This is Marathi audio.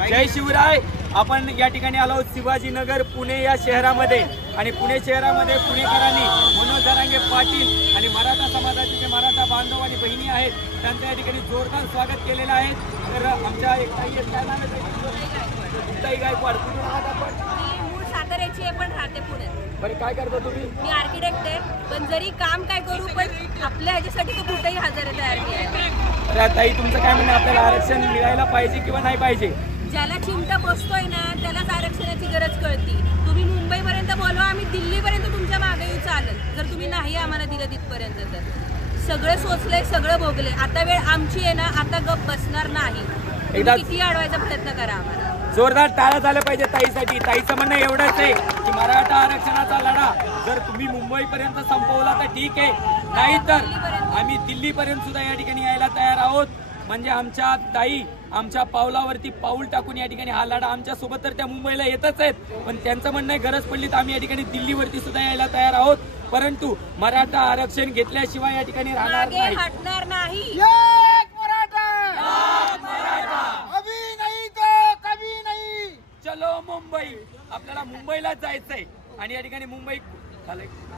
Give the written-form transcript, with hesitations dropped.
जय शिवराय। आपण या ठिकाणी आलो शिवाजीनगर पुणे या शहरामध्ये आणि पुणे शहरामध्ये पुणेकरांनी मनोज जरांगे पाटील आणि मराठा समाजाचे जे मराठा बांधव आणि बहिणी आहेत त्यांचं या ठिकाणी जोरदार स्वागत केलेलं आहे। तर आमच्या एक ताई आहेत, काय नाव आहे ताई? गायकवाड। कुठून आहात आपण? मूळ साताऱ्याची आहे पण राहते पुण्यात। बरं, काय करता तुम्ही? मी आर्किटेक्ट आहे, पण जरी काम काय करू पण आपल्या ह्याच्यासाठी तो कुठेही हजर आहे तयार आहे। तर ताई तुमचं काय म्हणणं, आपल्याला आरक्षण मिळायला पाहिजे किंवा नाही पाहिजे? ज्याला चिमटा बसतोय ना त्यालाच आरक्षणाची गरज कळती। तुम्ही मुंबईपर्यंत बोलवा, आम्ही दिल्लीपर्यंत तुमच्या मागे येऊ चालेल, जर तुम्ही नाही आम्हाला दिलं तिथपर्यंत तर। सगळं सोचलंय, सगळं भोगलंय, आता वेळ आमची आहे ना, आता गप बसणार नाही। एकदा किती अडवायचा प्रयत्न करा आम्हाला। जोरदार टाळ्या झाल्या पाहिजे ताईसाठी। ताईचं म्हणणं एवढंच आहे की मराठा आरक्षणाचा लढा जर तुम्ही मुंबईपर्यंत संपवला तर ठीक आहे, नाहीतर आम्ही दिल्लीपर्यंत सुद्धा या ठिकाणी यायला तयार आहोत। म्हणजे आमच्या ताई आमच्या पावलावरती पाऊल टाकून या ठिकाणी हा लढा, आमच्या सोबत तर त्या मुंबईला येतच आहेत, पण त्यांचं म्हणणं आहे गरज पडली तर आम्ही या ठिकाणी दिल्लीवरती सुद्धा यायला तयार आहोत, परंतु मराठा आरक्षण घेतल्याशिवाय या ठिकाणी राहणार नाही, हटणार नाही। अभी नहीं तो कभी नहीं, चलो मुंबई। आपल्याला मुंबईला जायचंय आणि या ठिकाणी मुंबई